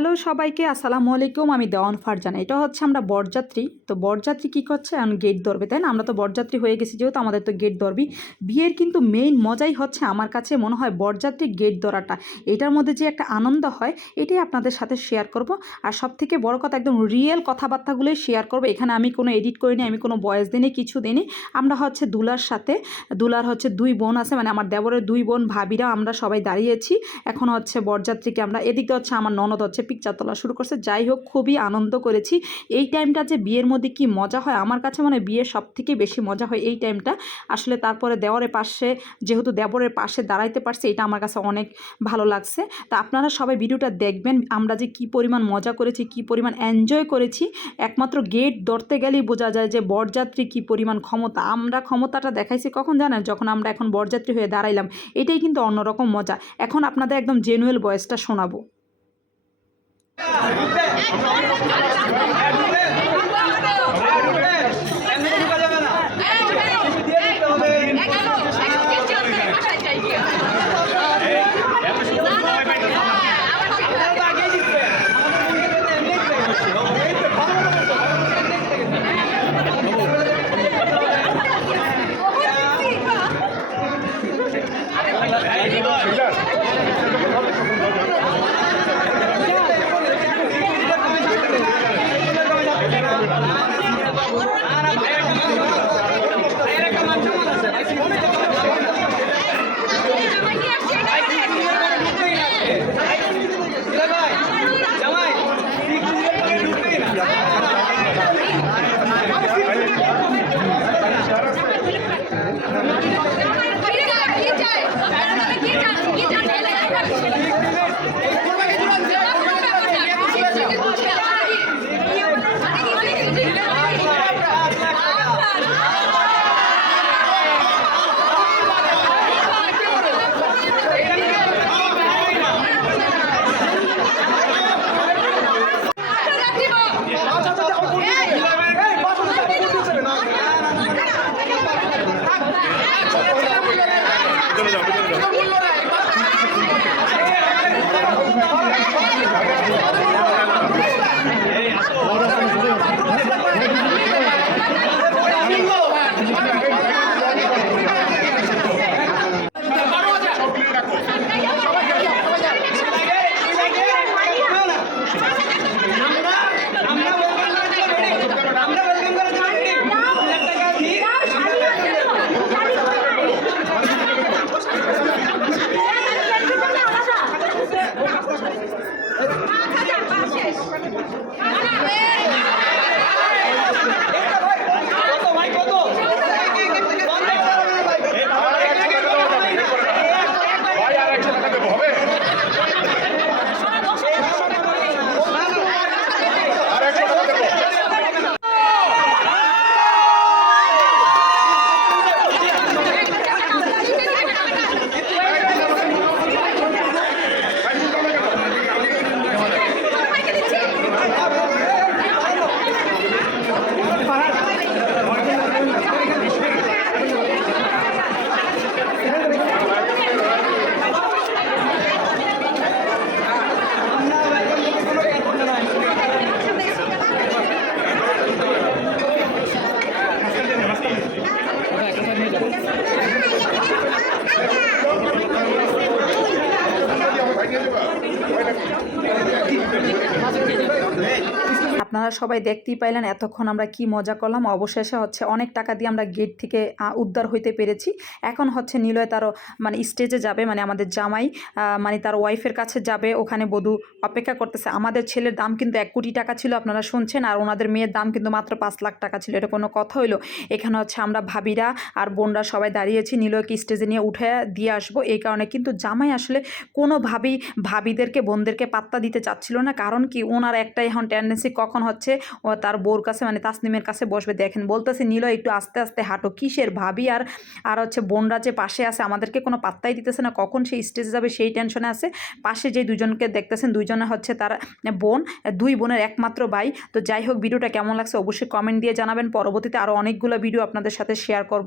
Hello সবাইকে, আসসালামু আলাইকুম। আমি দেওয়ান ফারজানা। এটা হচ্ছে আমরা বরযাত্রী। তো বরযাত্রী কী করছে? এখন গেট ধরবে, তাই না? আমরা তো বরযাত্রী হয়ে গেছি, যেহেতু আমাদের তো গেট ধরবি। বিয়ের কিন্তু মেইন মজাই হচ্ছে আমার কাছে মনে হয় বরযাত্রী গেট ধরাটা। এটার মধ্যে যে একটা আনন্দ হয়, এটাই আপনাদের সাথে শেয়ার করব। আর সবথেকে বড় কথা, একদম রিয়েল কথাবার্তাগুলোই শেয়ার করব। এখানে আমি কোনো এডিট করিনি, আমি কোনো ভয়েস দিইনি, কিছু দিইনি। আমরা হচ্ছে দুলার সাথে, দুলার হচ্ছে দুই বোন আছে, মানে আমার দেবরের দুই বোন ভাবিরা আমরা সবাই দাঁড়িয়েছি। এখন হচ্ছে বরযাত্রীকে আমরা, এদিকে হচ্ছে আমার ননদ হচ্ছে পিকচার তোলা শুরু করছে। যাই হোক, খুবই আনন্দ করেছি। এই টাইমটা যে বিয়ের মধ্যে কি মজা হয়, আমার কাছে মনে হয় বিয়ের সব থেকে বেশি মজা হয় এই টাইমটা আসলে। তারপরে দেওরের পাশে, যেহেতু দেবরের পাশে দাঁড়াইতে পারছে, এটা আমার কাছে অনেক ভালো লাগছে। তা আপনারা সবাই ভিডিওটা দেখবেন, আমরা যে কি পরিমাণ মজা করেছি, কি পরিমাণ এনজয় করেছি। একমাত্র গেট ধরতে গেলেই বোঝা যায় যে বরযাত্রী কি পরিমাণ ক্ষমতা। আমরা ক্ষমতাটা দেখাইছি কখন জানেন? যখন আমরা এখন বরযাত্রী হয়ে দাঁড়াইলাম। এটাই কিন্তু অন্যরকম মজা। এখন আপনাদের একদম জেনুয়েল ভয়েসটা শোনাবো। আপনারা সবাই দেখতেই পাইলেন এতক্ষণ আমরা কি মজা করলাম। অবশেষে হচ্ছে অনেক টাকা দিয়ে আমরা গেট থেকে উদ্ধার হইতে পেরেছি। এখন হচ্ছে নিলয় তারও মানে স্টেজে যাবে, মানে আমাদের জামাই মানে তার ওয়াইফের কাছে যাবে। ওখানে বধূ অপেক্ষা করতেছে। আমাদের ছেলের দাম কিন্তু 1 কোটি টাকা ছিল, আপনারা শুনছেন, আর ওনাদের মেয়ের দাম কিন্তু মাত্র 5 লাখ টাকা ছিল। এটা কোনো কথা হইলো? এখানে হচ্ছে আমরা ভাবিরা আর বোনরা সবাই দাঁড়িয়েছি নিলয়কে স্টেজে নিয়ে উঠে দিয়ে আসবো। এই কারণে কিন্তু জামাই আসলে কোনোভাবেই ভাবিদেরকে বোনদেরকে পাত্তা দিতে চাচ্ছিল না। কারণ কি, ওনার একটাই এখন টেন্ডেন্সি, কখন হচ্ছে ও তার বোর কাছে মানে তাসনিমের কাছে বসবে। দেখেন বলতেছে, নিলয় একটু আস্তে আস্তে হাঁটো। কিসের ভাবি আর আর হচ্ছে বোনরা যে পাশে আছে আমাদেরকে কোনো পাত্তাই দিতেছে না, কখন সেই স্টেজে যাবে সেই টেনশনে আছে। পাশে যে দুজনকে দেখতেছেন, দুইজনে হচ্ছে তার বোন, দুই বোনের একমাত্র ভাই। তো যাই হোক, ভিডিওটা কেমন লাগছে অবশ্যই কমেন্ট দিয়ে জানাবেন। পরবর্তীতে আরও অনেকগুলো ভিডিও আপনাদের সাথে শেয়ার করব।